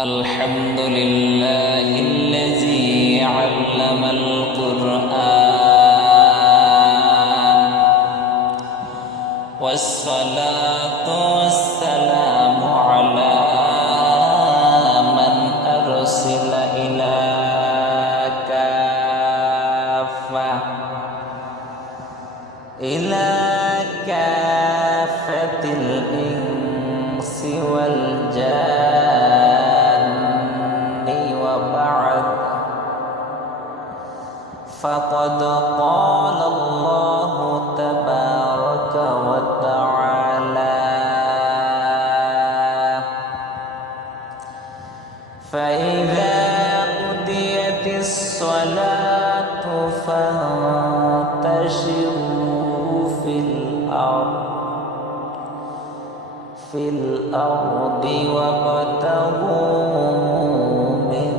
الحمد لله الذي علم القرآن والصلاة والسلام على من أرسل إلى كافة الإنس والجان وبعد فقد قال الله تبارك وتعالى فإذا قضيت الصلاة فانتشروا في الأرض وابتغوا من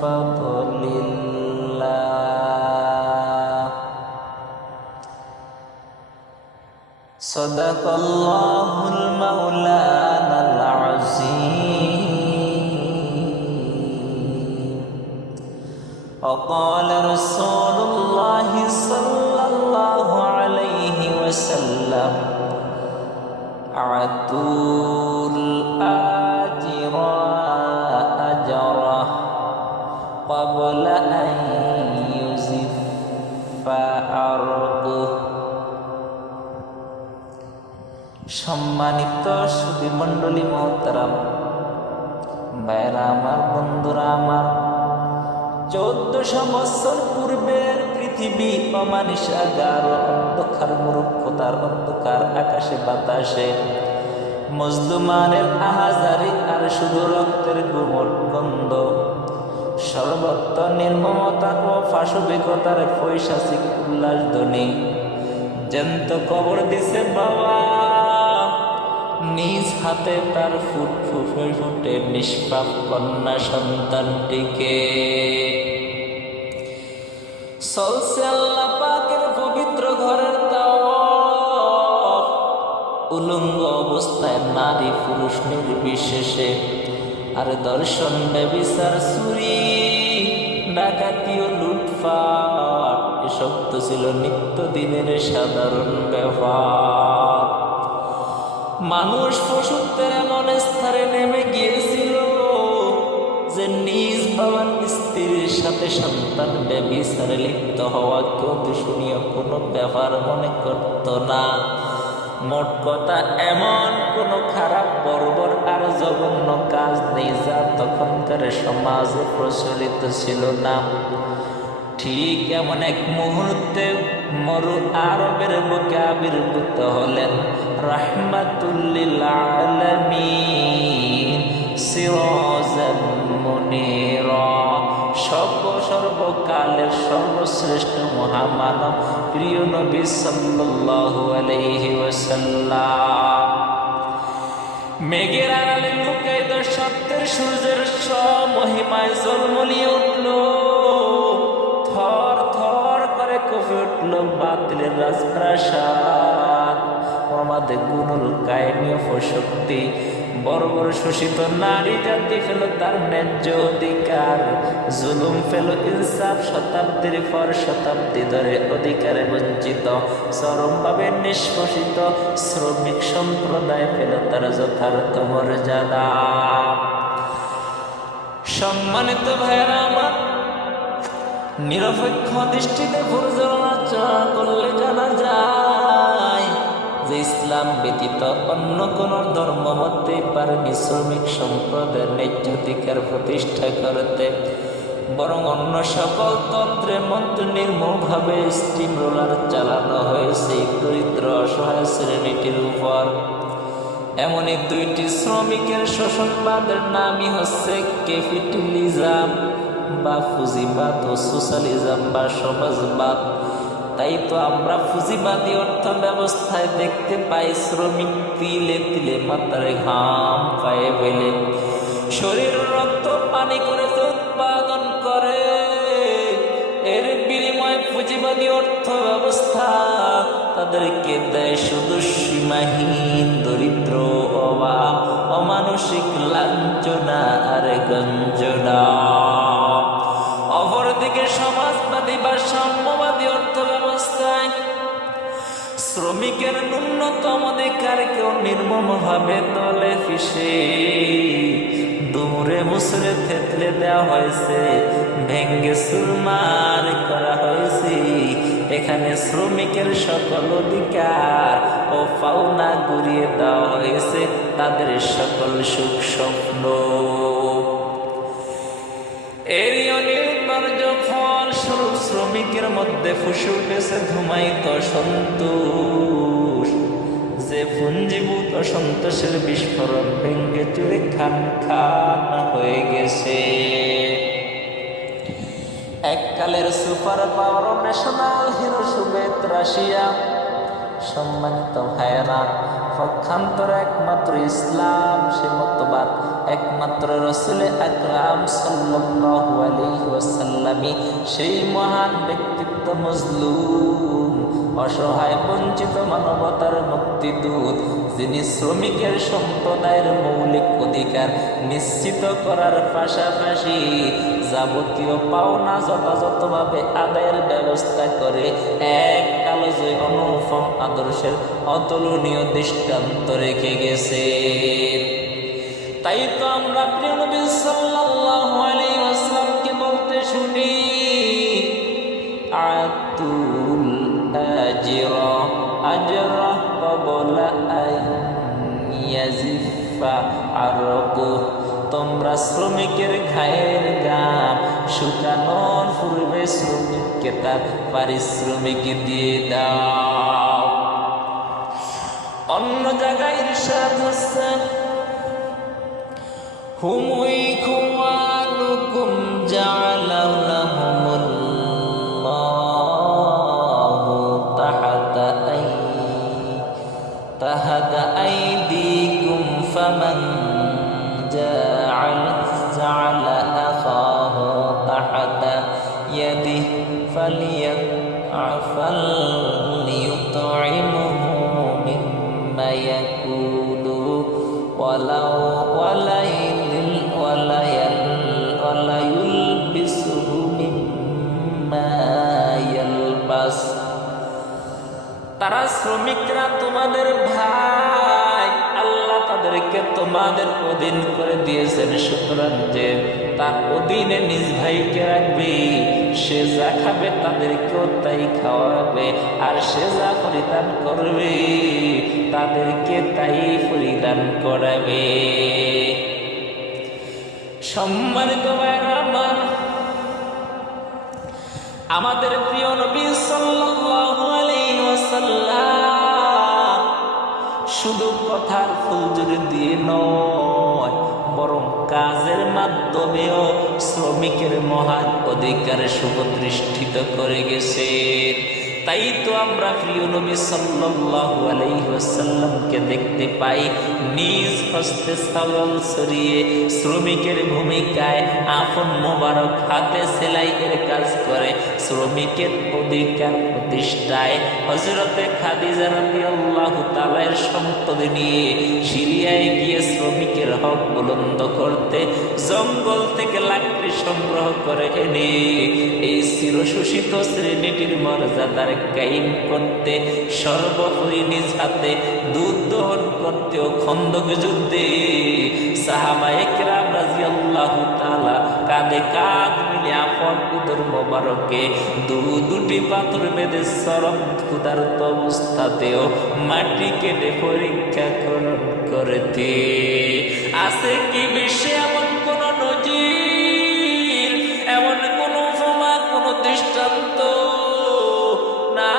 فضل الله صدق الله المولانا العظيم وقال رسول الله صلى الله عليه وسلم أعطوا الآجر أجره قبل أن يزف عرقه সম্মানিত সুধীমণ্ডলী মহতারাম ভাইরা আমার, বন্ধুরা আমার, 1400 বছর পূর্বের পৃথিবী অমানিসাগার অন্ধকার মূর্খতার অন্ধকার আকাশে বাতাসে মজলুমানের আহাজারি আর শুধু রক্তের গুমট গন্ধ, সর্বত্র নির্মমতা ও পাশবিকতার পৈশাচিক উল্লাস ধ্বনি জ্যান্ত কবর দিছে বাবা নিজ হাতে তার ফুটে নিষ্পাপ কন্যা সন্তানটিকে। চলছে আল্লাহ পাকের পবিত্র ঘরের তাওয়াফ, উলঙ্গ অবস্থায় নারী পুরুষ নির্বিশেষে, আর দর্শন ব্যভিচার চুরি ডাকাতি ও লুটপাট এসব তো ছিল নিত্যদিনের সাধারণ ব্যাপার। মানুষ পশুত্বের এমন স্তরে নেমে গিয়েছিল যে নিজ বাবার স্ত্রীর সাথে সন্তান ব্যভিচারে লিপ্ত হওয়া কেউ দূষণীয় কোনো ব্যাপার মনে করত না। মোট কথা, এমন কোনো খারাপ বর্বর আর জঘন্য কাজ নেই যা তখনকার সমাজে প্রচলিত ছিল না। ঠিক এমন এক মুহূর্তে মরু আরবের বুকে আবির্ভূত হলেন রাহমাতুল্লিল আলামিন সিরাজান মুনীরা, সর্বকালের সর্বশ্রেষ্ঠ মহামানব প্রিয় নবী সাল্লাল্লাহু আলাইহি ওয়াসাল্লাম। মেঘের আড়ালে লুকায়িত সত্যের সূর্যের মহিমায় ঝলমলিয়ে উঠল, থর থর করে কঁপে উঠল বাতিলের রাজপ্রাসাদ। আমাদের গুনুল কায়েমীয় শক্তি বর্বর শোষিত নারী জাতি ফেল তার ন্যায্য অধিকার, জুলুম ফেল ইনসাফ শতাব্দীর পর শতাব্দী ধরে অধিকারে বঞ্চিত, চরমভাবে নিষ্পোষিত শ্রমিক সম্প্রদায় ফেল তার যথার্থ মর্যাদা। সম্মানিত ভাইয়েরা আমার, নিরপেক্ষ দৃষ্টিতে পর্যালোচনা করলে জানা যায় যে ইসলাম ব্যতীত অন্য কোন ধর্ম মতে পারেনি শ্রমিক সম্প্রদায়ের ন্যায্যাধিকার প্রতিষ্ঠা করতে, বরং অন্য সকল তন্ত্রে মন্ত্রে নির্মমভাবে স্টিম রোলার চালানো হয়েছে দরিদ্র অসহায় শ্রেণীটির উপর। এমনই দুইটি শ্রমিকের শোষণবাদের নামই হচ্ছে ক্যাপিটালিজম বা পুঁজিবাদ ও সোশ্যালিজম বা সমাজবাদ। তাই তো আমরা পুঁজিবাদী অর্থ ব্যবস্থায় দেখতে পাই শ্রমিক তিলে তিলে মাথার ঘাম পায়ে ফেলে শরীর রক্ত পানি করে উৎপাদন করে, এর বিনিময়ে পুঁজিবাদী অর্থ ব্যবস্থা তাদেরকে দেয় শুধু সীমাহীন দরিদ্র, অভাব, অমানুষ মানসিক লাঞ্ছনা আর গঞ্জনা। অপরদিকে সমাজবাদী বা সাম্যবাদী অর্থ ব্যবস্থায় শ্রমিকের ন্যূনতম অধিকারকেও নির্মমভাবে তলে পিষে দুমড়ে মুচড়ে থেতলে দেওয়া হয়েছে, ভেঙ্গে চুরমার করা হয়েছে। এখানে শ্রমিকের সকল অধিকার ও পাওনা গুড়িয়ে দেওয়া হয়েছে, তাদের সকল সুখ স্বপ্ন। এরই অনিবার্য ফলস্বরূপ শ্রমিকের মধ্যে ফুসে উঠেছে ধুমায়িত সন্তোষ, যে পুঞ্জীভূত সন্তোষের বিস্ফোরণ ভেঙ্গে চুরে খান খান হয়ে গেছে। এককালের super power national hero Soviet Russia. সম্মানিত ভাইয়েরা, পক্ষান্তরে একমাত্র ইসলাম সে মতবাদ একমাত্র রসুল আকরাম সাল্লাল্লাহু আলাইহি ওয়াসাল্লামই সেই মহান ব্যক্তিত্ব, মজলুম অসহায় বঞ্চিত মানবতার মুক্তিদূত, যিনি শ্রমিকের সম্প্রদায়ের মৌলিক অধিকার নিশ্চিত করার পাশাপাশি যাবতীয় পাওনা যথাযথভাবে আদায়ের ব্যবস্থা করে এক কালজয়ী অনুপম আদর্শের অতুলনীয় দৃষ্টান্ত রেখে গেছে। তাই তো আমরা প্রিয় নবী সাল্লাল্লাহু আলাইহি ওয়াসাল্লামকে বলতে শুনি, আতুল আজরা আজরা ক্বাবলা আন ইয়াজিফা আরকু। তোমরা শ্রমিকের ঘায়ের গাম শুকানোর পূর্বে শ্রমিককে তার পারিশ্রমিক দিয়ে দাও। অন্য জায়গায় ইরশাদ হচ্ছে, হুম ইখওয়ানুকুম জাআলা লাহুমুল্লাহু তাহাতা আইদিকুম ফামান জাআলা আখাহু তাহাতা ইয়াদিহি ফালিয়াফাল লিয়ুতঈমুহু মিম্মা ইয়াকুলু ওয়ালায়ুলবিসুহু মিম্মা ইয়ালবাস। তারা শ্রমিকরা তোমাদের ভাই, আল্লাহ তাদেরকে তোমাদের অধীন করে দিয়েছেন, সুতরাং যে তার অধীনে নিজ ভাইকে রাখবে, সে যা খাবে তাদেরকেও তাই খাওয়াবে, আর সে যা পরিধান করবে তাদেরকে তাই পরিধান করাবে। সম্মানিত ভাইরা আমার, আমাদের প্রিয় নবী সাল্লাল্লাহু আলাইহি ওয়াসাল্লাম শুধু কথার ফুলঝুরি দিয়ে নয়, বরং কাজের মাধ্যমেও শ্রমিকের মহান অধিকার সুপ্রতিষ্ঠিত করে গেছেন। তাই তো আমরা প্রিয় নবী সাল্লাল্লাহু আলাইহি ওয়াসাল্লামকে দেখতে পাই নিজ হস্তে ছাগল চড়িয়ে শ্রমিকের ভূমিকায় আপন মোবারক হাতে সেলাইয়ের কাজ করে শ্রমিকের অধিকার প্রতিষ্ঠায় হযরতে খাদিজা রাদিয়াল্লাহু তাআলার সম্পদ নিয়ে সিরিয়ায় গিয়ে শ্রমিকের হক বুলন্দ করতে জঙ্গল থেকে লাকড়ি সংগ্রহ করে এনে এই চিরশোষিত শ্রেণীটির মর্যাদার কায়েম করতে সর্বোপরি নিজ হাতে দুধ দহন করতেও খন্দক যুদ্ধে সাহাবায়ে কেরাম রাদিয়াল্লাহু তাআলা কাঁধে কাঁধ মিলে আপন উদর মোবারকে দুটি পাথর বেঁধে চরম ক্ষুধার্ত অবস্থাতেও মাটি কেটে পরীক্ষা করতে। আছে কি বিশ্বে এমন কোন নজির, এমন কোন উপমা, কোন দৃষ্টান্ত না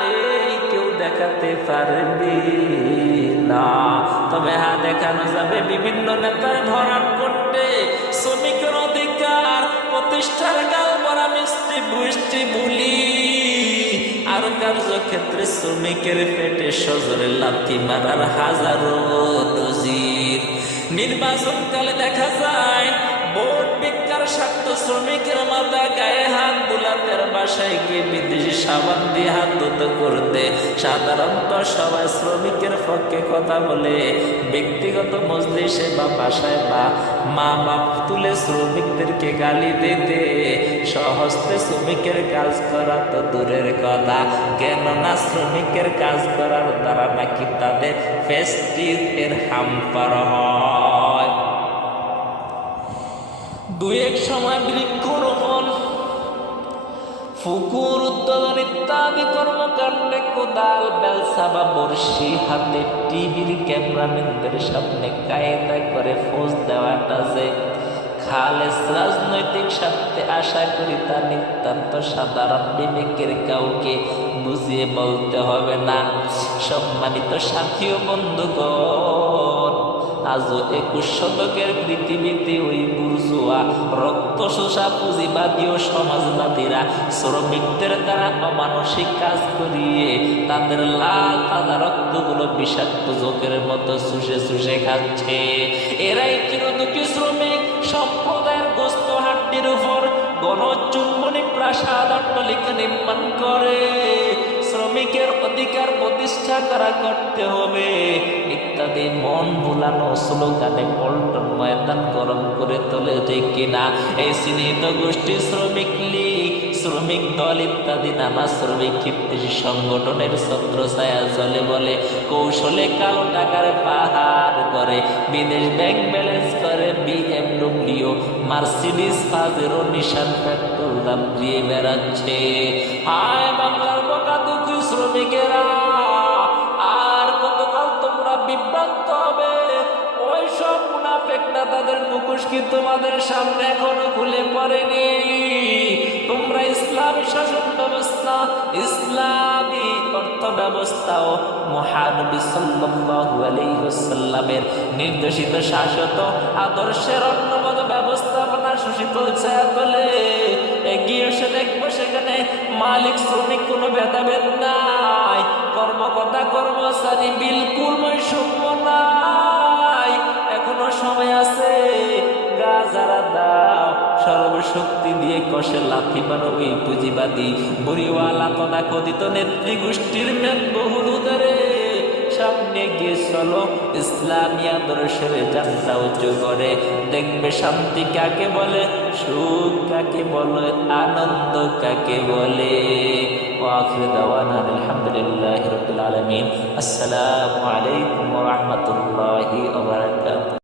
নেই, কেউ দেখাতে পারবে না। তবে হ্যাঁ, দেখানো যাবে বিভিন্ন নেতার ভরাট করতে শ্রমিকের অধিকার প্রতিষ্ঠার গাল ভরা মিষ্টি বৃষ্টি বুলি, আর কার্যক্ষেত্রে শ্রমিকের পেটে সজরে লাথি মারার হাজারো নজির। নির্বাচনকালে দেখা যায় ভোট ভিক্ষার স্বার্থ শ্রমিকের মাথা গায়ে হাত বুলাতের বাসায় গিয়ে বিদেশি সাবান দিয়ে হাত ধুতে করতে সাধারণত সবাই শ্রমিকের পক্ষে কথা বলে। ব্যক্তিগত মজলিসে বা বাসায় বা মা বাপ তুলে শ্রমিকদেরকে গালি দিতে সহস্তে শ্রমিকের কাজ করা তো দূরের কথা, কেননা শ্রমিকের কাজ করার দ্বারা নাকি তাদের প্রেস্টিজ এর হামপার হয়। দুই এক সময় বৃক্ষরোপণ, পুকুর উদ্বোধন ইত্যাদি কর্মকাণ্ডে কোদাল, বেলসা বা বর্ষি হাতে টিভির ক্যামেরাম্যানদের সামনে কায়দা করে পোজ দেওয়াটা যে খালেস রাজনৈতিক স্বার্থে আশা করি তা নিতান্ত সাধারণ বিবেকের কাউকে বুঝিয়ে বলতে হবে না। সম্মানিত সাথী ও বন্ধুগণ, আজও 21 শতকের পৃথিবীতে ওই বুর্জোয়া রক্তশোষা পুঁজিবাদী ও সমাজবাদীরা শ্রমিকদের দ্বারা অমানসিক কাজ করিয়ে তাদের লাল তাজা রক্তগুলো বিষাক্ত জোকের মতো চুষে চুষে খাচ্ছে। এরাই চিরদুঃখী শ্রমিক সম্প্রদায়ের গোস্ত হাড্ডির উপর গণচুম্বনী প্রাসাদ অট্টালিকা নির্মাণ করে। শ্রমিকের অধিকার প্রতিষ্ঠা করা করতে হবে ইত্যাদি মন ভুলানো স্লোগানে পল্টন ময়দান গরম করে তোলে, ঠিক কিনা? এই চিহ্নিত গোষ্ঠী শ্রমিক লীগ, শ্রমিক দল ইত্যাদি নানা শ্রমিক হিতৈষী সংগঠনের ছত্রছায়া চলে বলে কৌশলে কালো টাকার পাহাড় করে বিদেশ ব্যাংক ব্যালেন্স করে BMW, মার্সিডিস, পাজেরো, নিশান পেট্রোল দাম দিয়ে বেড়াচ্ছে। হায় বাংলার বোকা দুঃখী শ্রমিকেরা, আর কতকাল তোমরা বিভ্রান্ত হবে? ওই সব মুনাফিকরা তাদের মুখোশ কি তোমাদের সামনে এখনো খুলে পড়েনি? তোমরা ইসলামী শাসন ব্যবস্থা, ইসলামী অর্থ ব্যবস্থা ও মহানবী সাল্লাল্লাহু আলাইহি ওয়াসাল্লামের নির্দেশিত শাসত আদর্শের অন্যমত ব্যবস্থাপনা সুশীতল ছায়াতলে এগিয়ে এসে দেখবো সেখানে মালিক শ্রমিক কোনো ভেদাভেদ নাই, কর্মকর্তা কর্মচারী বিলকুল বৈষম্য নাই। এখনো সময় আছে, গা যারা দাও সর্বশক্তি দিয়ে কষে লাথি মারো ওই পুঁজিবাদী বুড়িওয়ালা তথা কথিত নেত্রী গোষ্ঠীর মেদবহুল উদারে। সামনে গিয়ে চলো, ইসলামী আদর্শের যাত্রা উঁচু করে দেখবে শান্তি কাকে বলে, সুখ কাকে বলে, আনন্দ কাকে বলে। ওয়াখির দাওয়ানা আলহামদুলিল্লাহি রাব্বিল আলামিন। আসসালামু আলাইকুম ওয়া রাহমাতুল্লাহি ওয়া বারাকাতুহু।